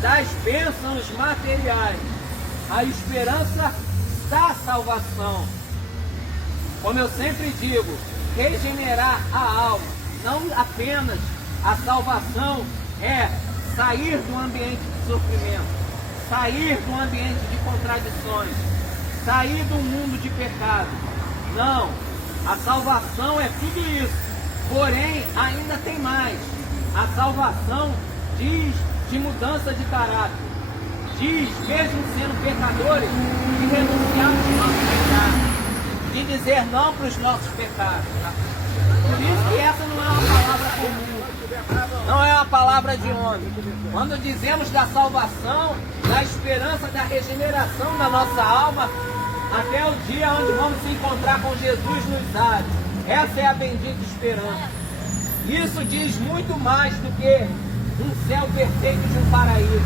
das bênçãos materiais, a esperança da salvação. Como eu sempre digo, regenerar a alma, não apenas a salvação, é sair do ambiente de sofrimento, sair do ambiente de contradições, sair do mundo de pecado. Não, a salvação é tudo isso, porém ainda tem mais. A salvação diz de mudança de caráter, diz, mesmo sendo pecadores, de renunciarmos aos nossos pecados, de dizer não para os nossos pecados. Por isso que essa não é uma palavra comum, não é uma palavra de homem. Quando dizemos da salvação, da esperança, da regeneração da nossa alma, até o dia onde vamos se encontrar com Jesus nos ares. Essa é a bendita esperança. Isso diz muito mais do que um céu perfeito de um paraíso,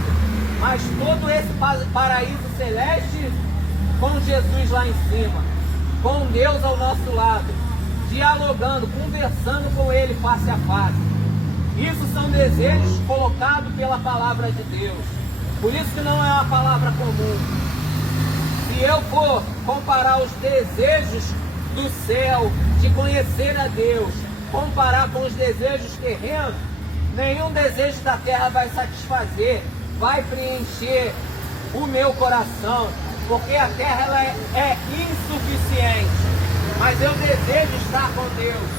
mas todo esse paraíso celeste com Jesus lá em cima, com Deus ao nosso lado, dialogando, conversando com Ele face a face. Isso são desejos colocados pela palavra de Deus. Por isso que não é uma palavra comum. Se eu for comparar os desejos do céu, de conhecer a Deus, comparar com os desejos terrenos, nenhum desejo da terra vai satisfazer, vai preencher o meu coração, porque a terra ela é insuficiente. Mas eu desejo estar com Deus.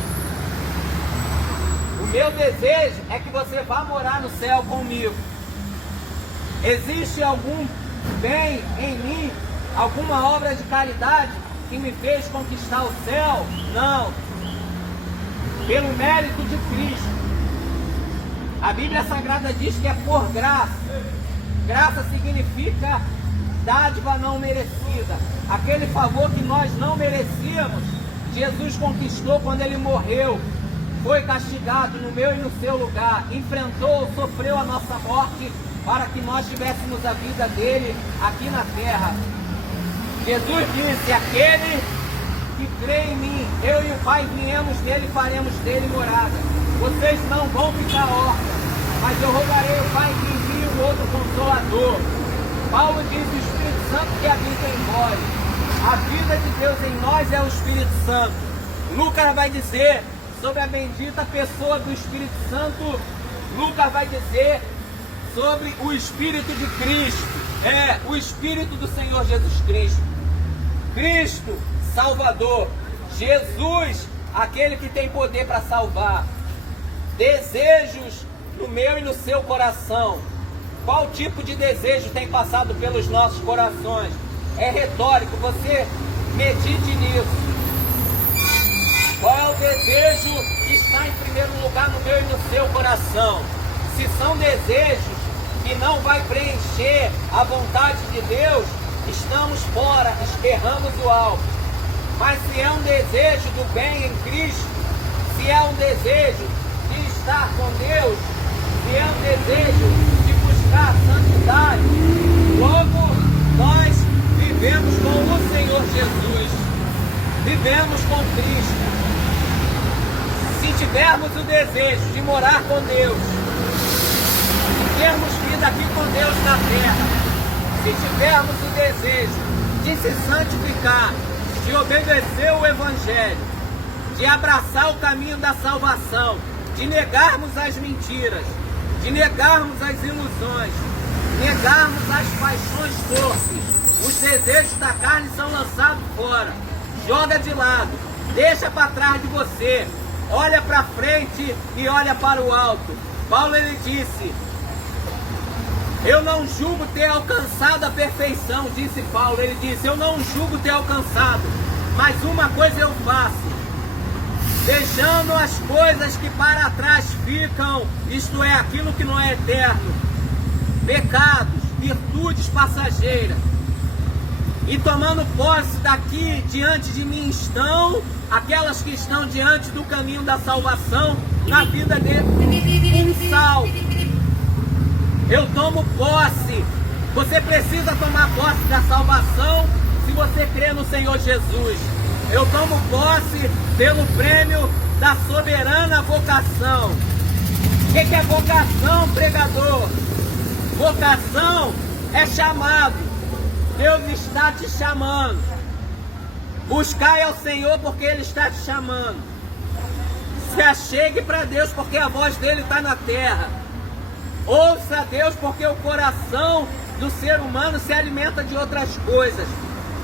O meu desejo é que você vá morar no céu comigo. Existe algum bem em mim, alguma obra de caridade que me fez conquistar o céu? Não. Pelo mérito de Cristo. A Bíblia Sagrada diz que é por graça. Graça significa dádiva não merecida. Aquele favor que nós não merecíamos, Jesus conquistou quando Ele morreu. Foi castigado no meu e no seu lugar. Enfrentou, sofreu a nossa morte para que nós tivéssemos a vida dele aqui na terra. Jesus disse: aquele que crê em mim, eu e o Pai viemos dele e faremos dele morada. Vocês não vão ficar órfãos, mas eu rogarei ao Pai que envie um outro Consolador. Paulo diz: o Espírito Santo que habita em vós. A vida de Deus em nós é o Espírito Santo. Lucas vai dizer sobre a bendita pessoa do Espírito Santo. Lucas vai dizer sobre o Espírito de Cristo. É o Espírito do Senhor Jesus Cristo. Cristo, Salvador. Jesus, aquele que tem poder para salvar. Desejos no meu e no seu coração. Qual tipo de desejo tem passado pelos nossos corações? É retórico, você medite nisso. Qual é o desejo que está em primeiro lugar no meu e no seu coração? Se são desejos que não vai preencher a vontade de Deus, estamos fora, erramos o alvo. Mas se é um desejo do bem em Cristo, se é um desejo de estar com Deus, se é um desejo de buscar a santidade, logo nós vivemos com o Senhor Jesus, vivemos com Cristo. Se tivermos o desejo de morar com Deus, de termos vida aqui com Deus na terra, se tivermos o desejo de se santificar, de obedecer o Evangelho, de abraçar o caminho da salvação, de negarmos as mentiras, de negarmos as ilusões, negarmos as paixões torpes, os desejos da carne são lançados fora. Joga de lado, deixa para trás de você, olha para frente e olha para o alto. Paulo ele disse: eu não julgo ter alcançado a perfeição, disse Paulo. Ele disse: eu não julgo ter alcançado, mas uma coisa eu faço, deixando as coisas que para trás ficam, isto é, aquilo que não é eterno, pecados, virtudes passageiras, e tomando posse daqui diante de mim estão aquelas que estão diante do caminho da salvação, na vida dele, um sal. Eu tomo posse. Você precisa tomar posse da salvação se você crê no Senhor Jesus. Eu tomo posse pelo prêmio da soberana vocação. O que é vocação, pregador? Vocação é chamado. Deus está te chamando. Buscai ao Senhor porque Ele está te chamando. Se achegue para Deus porque a voz dele está na terra. Ouça a Deus porque o coração do ser humano se alimenta de outras coisas.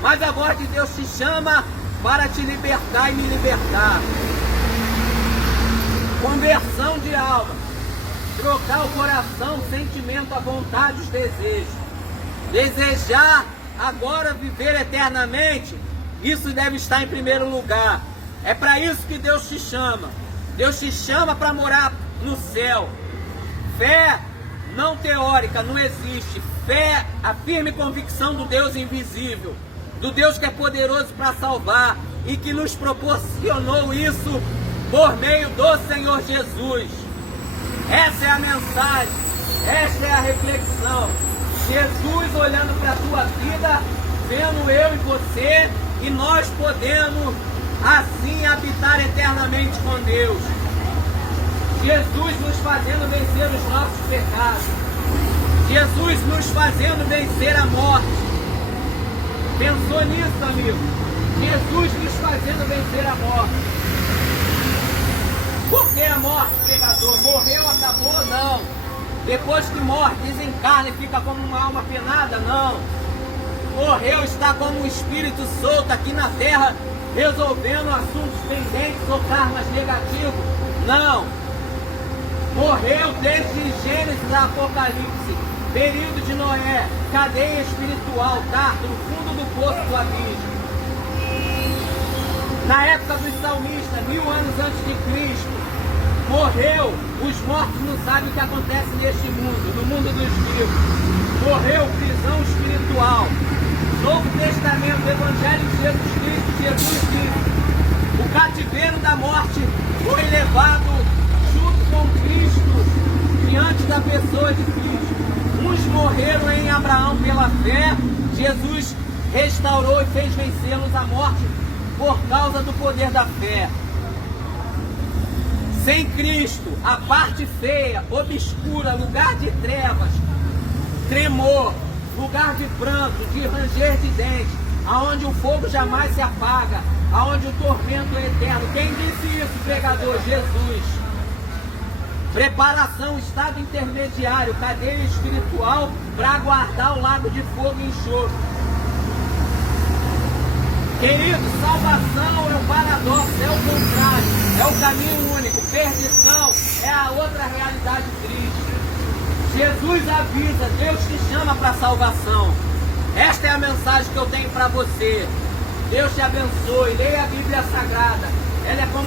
Mas a voz de Deus te chama para te libertar e me libertar. Conversão de alma. Trocar o coração, o sentimento, a vontade, os desejos. Desejar agora viver eternamente, isso deve estar em primeiro lugar. É para isso que Deus te chama. Deus te chama para morar no céu. Fé não teórica não existe. Fé, a firme convicção do Deus invisível, do Deus que é poderoso para salvar e que nos proporcionou isso por meio do Senhor Jesus. Essa é a mensagem, essa é a reflexão. Jesus olhando para a tua vida, vendo eu e você, e nós podemos assim habitar eternamente com Deus. Jesus nos fazendo vencer os nossos pecados. Jesus nos fazendo vencer a morte. Pensou nisso, amigo? Jesus nos fazendo vencer a morte. Por que a morte, pecador? Morreu, acabou? Não. Depois que morre, desencarna e fica como uma alma penada? Não. Morreu, está como um espírito solto aqui na terra, resolvendo assuntos pendentes ou karmas negativos? Não. Morreu desde Gênesis a Apocalipse, período de Noé, cadeia espiritual, Tártaro, fundo do poço do abismo. Na época dos salmistas, 1000 anos antes de Cristo, morreu. Os mortos não sabem o que acontece neste mundo, no mundo dos vivos. Morreu, prisão espiritual. Novo Testamento, Evangelho de Jesus Cristo, Jesus disse: o cativeiro da morte foi levado junto com Cristo diante da pessoa de Cristo. Uns morreram em Abraão pela fé, Jesus restaurou e fez vencê-los à morte por causa do poder da fé. Sem Cristo, a parte feia, obscura, lugar de trevas, tremor, lugar de pranto, de ranger de dentes, aonde o fogo jamais se apaga, aonde o tormento é eterno. Quem disse isso, pregador? Jesus. Preparação, estado intermediário, cadeia espiritual para aguardar o lago de fogo e enxofre. Querido, salvação é o paradoxo, é o contrário, é o caminho único. Perdição é a outra realidade triste. Jesus avisa, Deus te chama para a salvação. Esta é a mensagem que eu tenho para você. Deus te abençoe, leia a Bíblia Sagrada. Ela é como